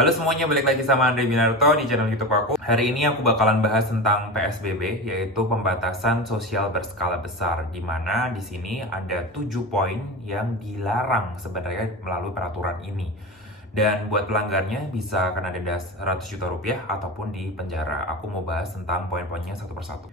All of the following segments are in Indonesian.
Halo semuanya, balik lagi sama Andre Binarto di channel YouTube aku. Hari ini aku bakalan bahas tentang PSBB, yaitu pembatasan sosial berskala besar, di mana di sini ada 7 poin yang dilarang sebenarnya melalui peraturan ini. Dan buat pelanggarnya bisa kena denda 100 juta rupiah ataupun di penjara. Aku mau bahas tentang poin-poinnya satu persatu.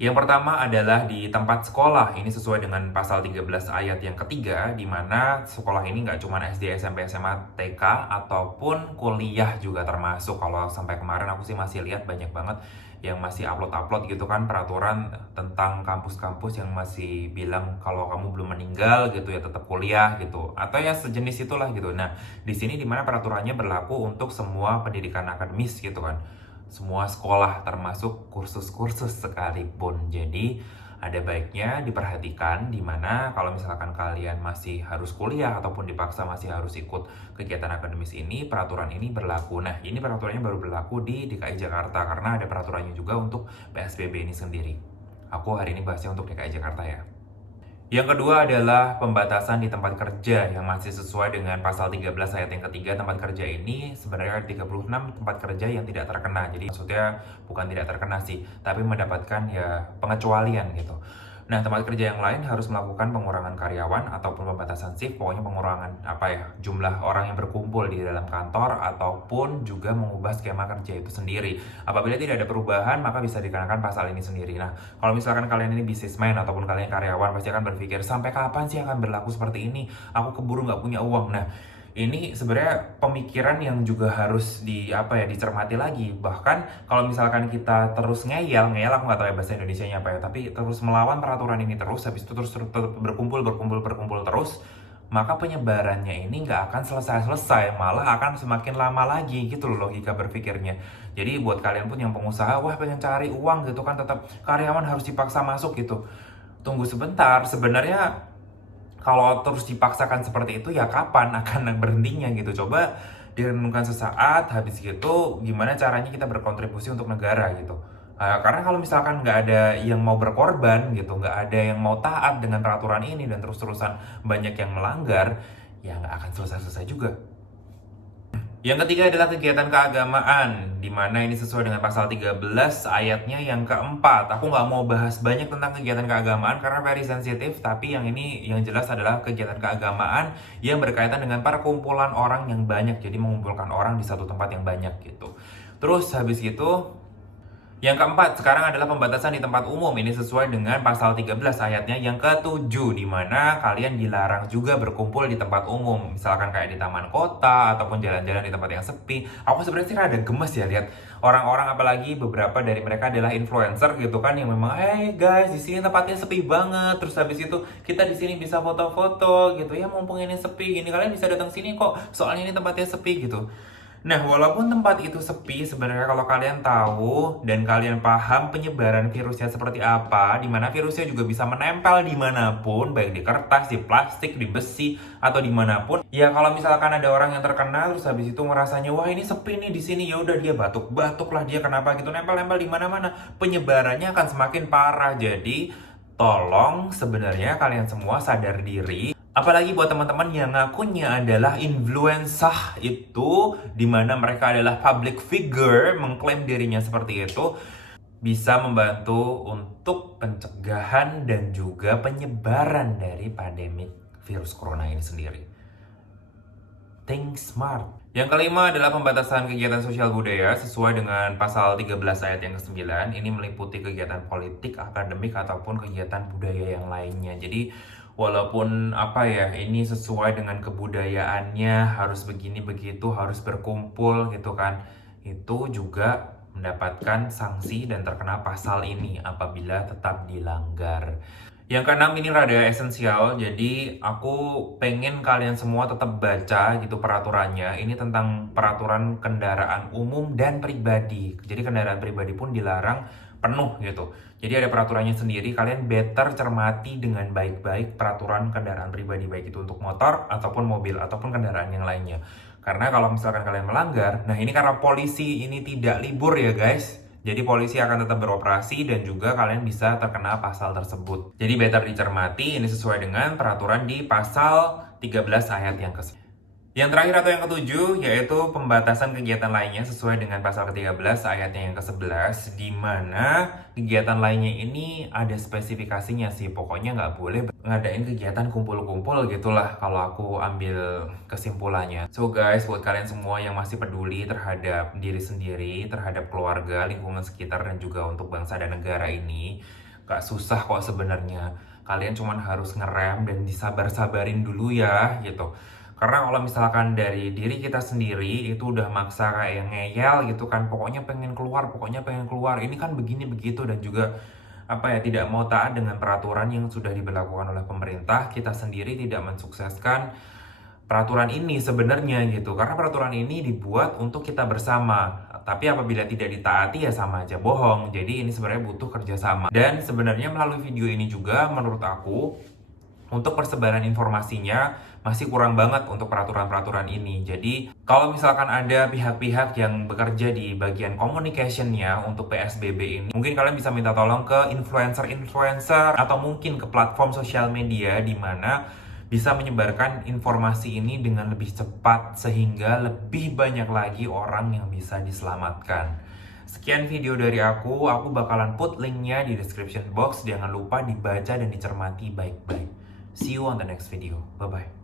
Yang pertama adalah di tempat sekolah. Ini sesuai dengan pasal 13 ayat yang ketiga, di mana sekolah ini nggak cuma SD, SMP, SMA, TK, ataupun kuliah juga termasuk. Kalau sampai kemarin aku sih masih lihat banyak banget yang masih upload-upload gitu kan, peraturan tentang kampus-kampus yang masih bilang kalau kamu belum meninggal gitu ya tetap kuliah gitu. Atau ya sejenis itulah gitu. Nah, di sini dimana peraturannya berlaku untuk semua pendidikan akademis gitu kan, semua sekolah termasuk kursus-kursus sekalipun. Jadi ada baiknya diperhatikan di mana kalau misalkan kalian masih harus kuliah ataupun dipaksa masih harus ikut kegiatan akademis ini, peraturan ini berlaku. Nah, ini peraturannya baru berlaku di DKI Jakarta karena ada peraturannya juga untuk PSBB ini sendiri. Aku hari ini bahasnya untuk DKI Jakarta ya. Yang kedua adalah pembatasan di tempat kerja yang masih sesuai dengan pasal 13 ayat yang ketiga. Tempat kerja ini sebenarnya ada 36 tempat kerja yang tidak terkena. Jadi maksudnya bukan tidak terkena sih, tapi mendapatkan ya pengecualian gitu. Nah, tempat kerja yang lain harus melakukan pengurangan karyawan ataupun pembatasan shift, pokoknya pengurangan jumlah orang yang berkumpul di dalam kantor ataupun juga mengubah skema kerja itu sendiri. Apabila tidak ada perubahan, maka bisa dikenakan pasal ini sendiri. Nah, kalau misalkan kalian ini businessman ataupun kalian karyawan, pasti akan berpikir, sampai kapan sih akan berlaku seperti ini? Aku keburu nggak punya uang. Nah, ini sebenarnya pemikiran yang juga harus dicermati lagi. Bahkan kalau misalkan kita terus ngeyel aku nggak tahu ya bahasa Indonesianya apa ya, tapi terus melawan peraturan ini terus, habis itu terus berkumpul terus, maka penyebarannya ini nggak akan selesai, malah akan semakin lama lagi gitu loh logika berpikirnya. Jadi buat kalian pun yang pengusaha, wah pengen cari uang gitu kan, tetap karyawan harus dipaksa masuk gitu. Tunggu sebentar, sebenarnya kalau terus dipaksakan seperti itu ya kapan akan berhentinya gitu. Coba direnungkan sesaat, habis gitu gimana caranya kita berkontribusi untuk negara gitu. Karena kalau misalkan nggak ada yang mau berkorban gitu, nggak ada yang mau taat dengan peraturan ini dan terus-terusan banyak yang melanggar, ya nggak akan selesai-selesai juga. Yang ketiga adalah kegiatan keagamaan, di mana ini sesuai dengan pasal 13 ayatnya yang keempat. Aku nggak mau bahas banyak tentang kegiatan keagamaan karena very sensitif, tapi yang ini yang jelas adalah kegiatan keagamaan yang berkaitan dengan perkumpulan orang yang banyak, jadi mengumpulkan orang di satu tempat yang banyak gitu. Terus habis itu yang keempat, sekarang adalah pembatasan di tempat umum. Ini sesuai dengan pasal 13 ayatnya yang ketujuh, di mana kalian dilarang juga berkumpul di tempat umum. Misalkan kayak di taman kota, ataupun jalan-jalan di tempat yang sepi. Aku sebenarnya sih ada gemes ya lihat orang-orang, apalagi beberapa dari mereka adalah influencer gitu kan, yang memang, hey guys, di sini tempatnya sepi banget. Terus habis itu kita di sini bisa foto-foto gitu ya, mumpung ini sepi, ini kalian bisa datang sini kok, soalnya ini tempatnya sepi gitu. Nah, walaupun tempat itu sepi, sebenarnya kalau kalian tahu dan kalian paham penyebaran virusnya seperti apa, di mana virusnya juga bisa menempel dimanapun, baik di kertas, di plastik, di besi, atau dimanapun. Ya, kalau misalkan ada orang yang terkena, terus habis itu ngerasanya, wah ini sepi nih di sini, ya udah dia batuk-batuk lah dia kenapa gitu, nempel-nempel di mana-mana, penyebarannya akan semakin parah. Jadi, tolong sebenarnya kalian semua sadar diri. Apalagi buat teman-teman yang ngakunya adalah influencer itu, di mana mereka adalah public figure, mengklaim dirinya seperti itu, bisa membantu untuk pencegahan dan juga penyebaran dari pandemi virus corona ini sendiri. Think smart. Yang kelima adalah pembatasan kegiatan sosial budaya sesuai dengan pasal 13 ayat yang ke-9. Ini meliputi kegiatan politik, akademik, ataupun kegiatan budaya yang lainnya. Jadi walaupun ini sesuai dengan kebudayaannya, harus begini begitu, harus berkumpul gitu kan, itu juga mendapatkan sanksi dan terkena pasal ini apabila tetap dilanggar. Yang keenam ini rada esensial, jadi aku pengen kalian semua tetap baca gitu peraturannya. Ini tentang peraturan kendaraan umum dan pribadi. Jadi kendaraan pribadi pun dilarang penuh gitu. Jadi ada peraturannya sendiri, kalian better cermati dengan baik-baik peraturan kendaraan pribadi, baik itu untuk motor ataupun mobil ataupun kendaraan yang lainnya. Karena kalau misalkan kalian melanggar, nah ini karena polisi ini tidak libur ya guys. Jadi polisi akan tetap beroperasi dan juga kalian bisa terkena pasal tersebut. Jadi better dicermati, ini sesuai dengan peraturan di pasal 13 ayat yang ke-9. Yang terakhir atau yang ketujuh yaitu pembatasan kegiatan lainnya sesuai dengan pasal ke-13 ayatnya yang ke-11, di mana kegiatan lainnya ini ada spesifikasinya sih, pokoknya nggak boleh ngadain kegiatan kumpul-kumpul gitulah kalau aku ambil kesimpulannya. So guys, buat kalian semua yang masih peduli terhadap diri sendiri, terhadap keluarga, lingkungan sekitar, dan juga untuk bangsa dan negara ini, gak susah kok sebenarnya. Kalian cuman harus ngerem dan disabar-sabarin dulu ya gitu. Karena kalau misalkan dari diri kita sendiri itu udah maksa kayak ngeyel gitu kan, pokoknya pengen keluar, ini kan begini begitu, dan juga apa ya, tidak mau taat dengan peraturan yang sudah diberlakukan oleh pemerintah, kita sendiri tidak mensukseskan peraturan ini sebenarnya gitu. Karena peraturan ini dibuat untuk kita bersama. Tapi apabila tidak ditaati ya sama aja bohong. Jadi ini sebenarnya butuh kerjasama. Dan sebenarnya melalui video ini juga menurut aku untuk persebaran informasinya masih kurang banget untuk peraturan-peraturan ini. Jadi, kalau misalkan ada pihak-pihak yang bekerja di bagian communication-nya untuk PSBB ini, mungkin kalian bisa minta tolong ke influencer-influencer atau mungkin ke platform sosial media di mana bisa menyebarkan informasi ini dengan lebih cepat sehingga lebih banyak lagi orang yang bisa diselamatkan. Sekian video dari aku bakalan put linknya di description box. Jangan lupa dibaca dan dicermati baik-baik. See you on the next video. Bye-bye.